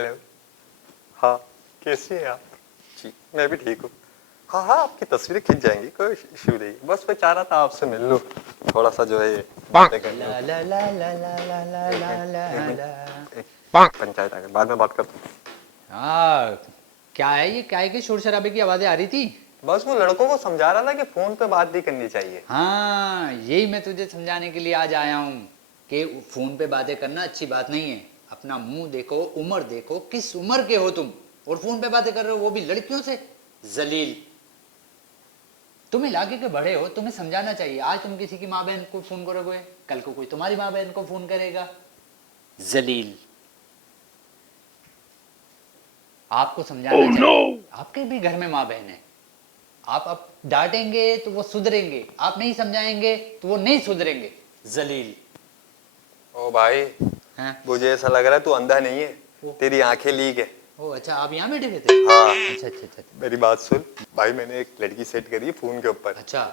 Hello. हाँ, कैसी हैं आप? जी मैं भी ठीक हूँ। हाँ हाँ, आपकी तस्वीरें खिंच जाएंगी, कोई इशू नहीं। बस मैं चाह रहा था आपसे मिल लूँ, थोड़ा सा जो है ये बातें करनी ला होती। ला ला ला ला ला ला एक ला मिनट एक ला ला। मिनट एक पंचायत आ गई, बाद में बात करता हूँ। हाँ, क्या है ये? क्या है कि शोर शराबे की आवाजें आ रही थी? बस वो लड़कों को समझा रहा था कि फोन पे बात भी करनी चाहिए। हाँ, यही मैं तुझे समझाने के लिए आज आया हूँ कि फोन पे बातें करना अच्छी बात नहीं है। अपना मुंह देखो, उम्र देखो, किस उम्र के हो तुम और फोन पे बातें कर रहे हो, वो भी लड़कियों से। जलील, तुम इलाके के बड़े हो, तुम्हें समझाना चाहिए। आज तुम किसी की माँ बहन को फोन करोगे, कल को कोई तुम्हारी माँ बहन को फोन करेगा। जलील, आपको समझाना चाहिए। आपके भी घर में माँ बहन है। आप डांटेंगे तो वो सुधरेंगे, आप नहीं समझाएंगे तो वो नहीं सुधरेंगे। जलील। ओ भाई, हैं? मुझे ऐसा लग रहा है तू अंधा नहीं है, ओ, तेरी आंखें लीक है। ओ अच्छा, आप यहाँ बैठे हुए थे? हाँ, अच्छा अच्छा अच्छा मेरी बात सुन भाई, मैंने एक लड़की सेट करी है फोन के ऊपर। अच्छा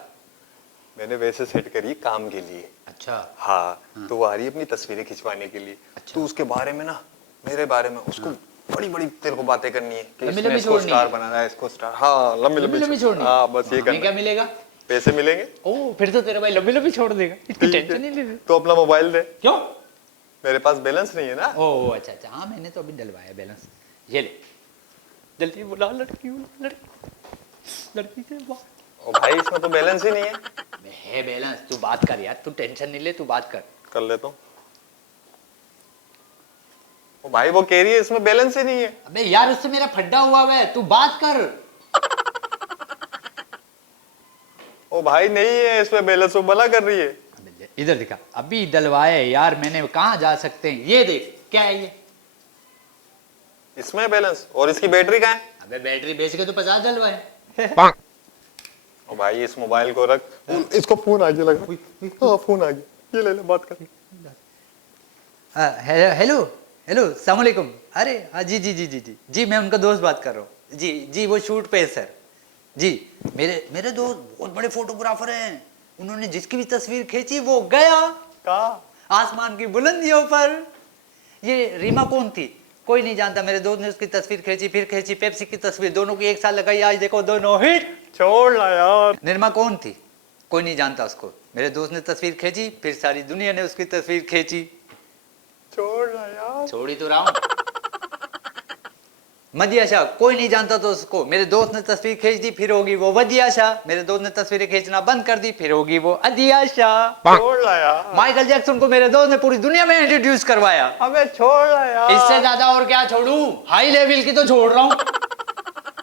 मैंने वैसे सेट करी है काम के लिए। अच्छा हाँ, हाँ, तो वो आ रही है अपनी तस्वीरें खिंचवाने के लिए। अच्छा। तू उसके बारे में ना, मेरे बारे में उसको बड़ी बड़ी तेरे को बातें करनी है कि लंबी इसने लंबी इसको छोड़नी स्टार है? बनाना है, इसको स्टार। हाँ, लंबी लंबी लंबी लंबी छोड़नी है? हाँ, बस तो ये हमें करना क्या है। मिलेगा? पैसे मिलेंगे। ओ, फिर तो तेरा भाई लंबी लंबी छोड़ देगा, इतनी ठीक टेंशन है, नहीं ले रही। तो अपना मोबाइल दे। क्यों? मेरे पास बैलेंस नहीं है ना। ओ अच्छा अच्छा, हाँ मैंने तो अभी डलवाया बैलेंस। ये ले, जल्दी बुला लड़की, बुला लड़की, लड़की से बात। ओ भाई, इसमें तो बैलेंस ही नहीं है। है बैलेंस, तू बात कर यार, तू टेंशन नहीं ले, तू बात कर। कर लेता हूँ। ओ भाई, वो कह रही है इसमें बैलेंस ही नहीं है। अबे यार, उससे मेरा फड्डा हुआ है, तू बात कर। ओ भाई, नहीं है इसमें बैलेंस, वो मना कर रही है। अबे इधर दिखा, अभी डलवाया है यार मैंने, कहाँ जा सकते हैं? ये देख, क्या है ये? इसमें बैलेंस, और इसकी बैटरी कहाँ है? अबे बैटरी बेच के तो 50 डलवाए। ओ भाई, इस मोबाइल को रख, इसको फोन आ गया लगा। हाँ, फोन आ गया, ये ले ले, बात कर। हेलो हेलो हेलो, सलाम वालेकुम। अरे हाँ जी जी जी जी जी जी, मैं उनका दोस्त बात कर रहा हूँ जी जी, वो शूट पे है सर जी। मेरे मेरे दोस्त बहुत बड़े फोटोग्राफर हैं, उन्होंने जिसकी भी तस्वीर खींची वो गया कहा? आसमान की बुलंदियों पर। ये रीमा कौन थी? कोई नहीं जानता। मेरे दोस्त ने उसकी तस्वीर खींची, फिर खींची पेप्सी की तस्वीर, दोनों की एक साथ लगाई, आज देखो दोनों हिट। छोड़ ला यार। निर्मा कौन थी? कोई नहीं जानता उसको। मेरे दोस्त ने तस्वीर खींची, फिर सारी दुनिया ने उसकी तस्वीर खींची। छोड़ ला यार। छोड़ ही तो रहा हूं। मदिया शाह, कोई नहीं जानता तो उसको। मेरे दोस्त ने तस्वीर खींच दी, फिर होगी वो वदिया शाह। मेरे दोस्त ने तस्वीरें खींचना बंद कर दी, फिर होगी वो अदिया शाह। छोड़ ला यार। माइकल जैक्सन को मेरे दोस्त ने पूरी दुनिया में इंट्रोड्यूस करवाया। अबे छोड़ ला यार। इससे ज्यादा और क्या छोड़ू? हाई लेवल की तो छोड़ रहा हूं।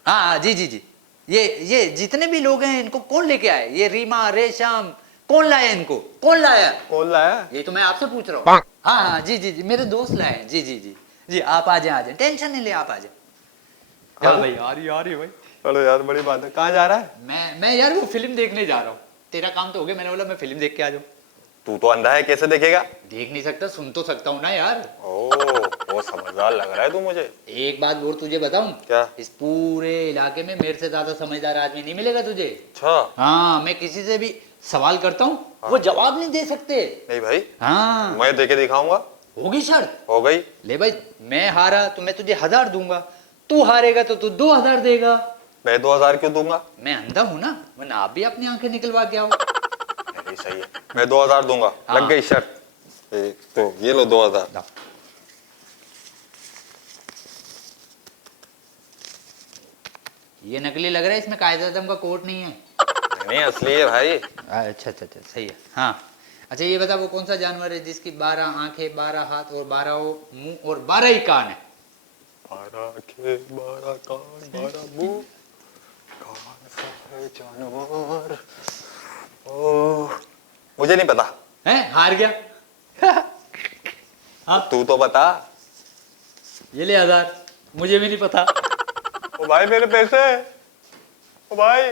हाँ जी जी जी, ये जितने भी लोग हैं इनको कौन लेके आए? ये रीमा, रेशम, कौन लाया इनको? कौन लाया? कौन लाया? ये तो मैं आपसे पूछ रहा हूँ। हाँ हाँ जी जी जी, मेरे दोस्त लाए जी जी जी जी। आप आ जाए, आ जाए, टेंशन नहीं ले, आप आ जाए। हाँ भाई, आ रही भाई। चलो यार, बड़ी बात है। कहाँ जा रहा है? मैं यार वो फिल्म देखने जा रहा हूँ। तेरा काम तो हो गया, मैंने बोला मैं फिल्म देख के आ जाऊँ। तू तो अंधा है, कैसे देखेगा? देख नहीं सकता, सुन तो सकता हूँ ना यार। ओ, वो समझदार लग रहा है तू मुझे। एक बात और तुझे बताऊं? क्या? इस पूरे इलाके में मेरे से ज्यादा समझदार आदमी नहीं मिलेगा तुझे। अच्छा। हाँ, मैं किसी से भी सवाल करता हूँ, वो जवाब नहीं दे सकते। नहीं भाई, हाँ, मैं देके दिखाऊंगा। होगी शर्त। हो गई। ले भाई, मैं हारा तो मैं तुझे 1000 दूंगा, तू हारेगा तो तू 2000 देगा। मैं 2000 क्यों दूंगा? मैं अंधा हूं ना, वरना आप भी अपनी आंखें निकलवा के आओ। नहीं, सही है, मैं 2000 दूंगा। हाँ। लग गई शर्त। तो ये लो 2000। लाओ। ये नकली लग रहा है, इसमें कायदे आजम का कोट नहीं है। नहीं, असली है भाई। अच्छा अच्छा अच्छा, सही है। हाँ, अच्छा ये बता, वो कौन सा जानवर है जिसकी 12 आंखें, 12 हाथ और 12 मुंह और 12 ही कान है? 12 आंखें, 12 कान, 12 मुंह, कौन सा है जानवर? ओ, मुझे नहीं पता। हैं? हार गया। हाँ, तू तो बता। ये ले 1000, मुझे भी नहीं पता। ओ भाई, मेरे पैसे। ओ भाई।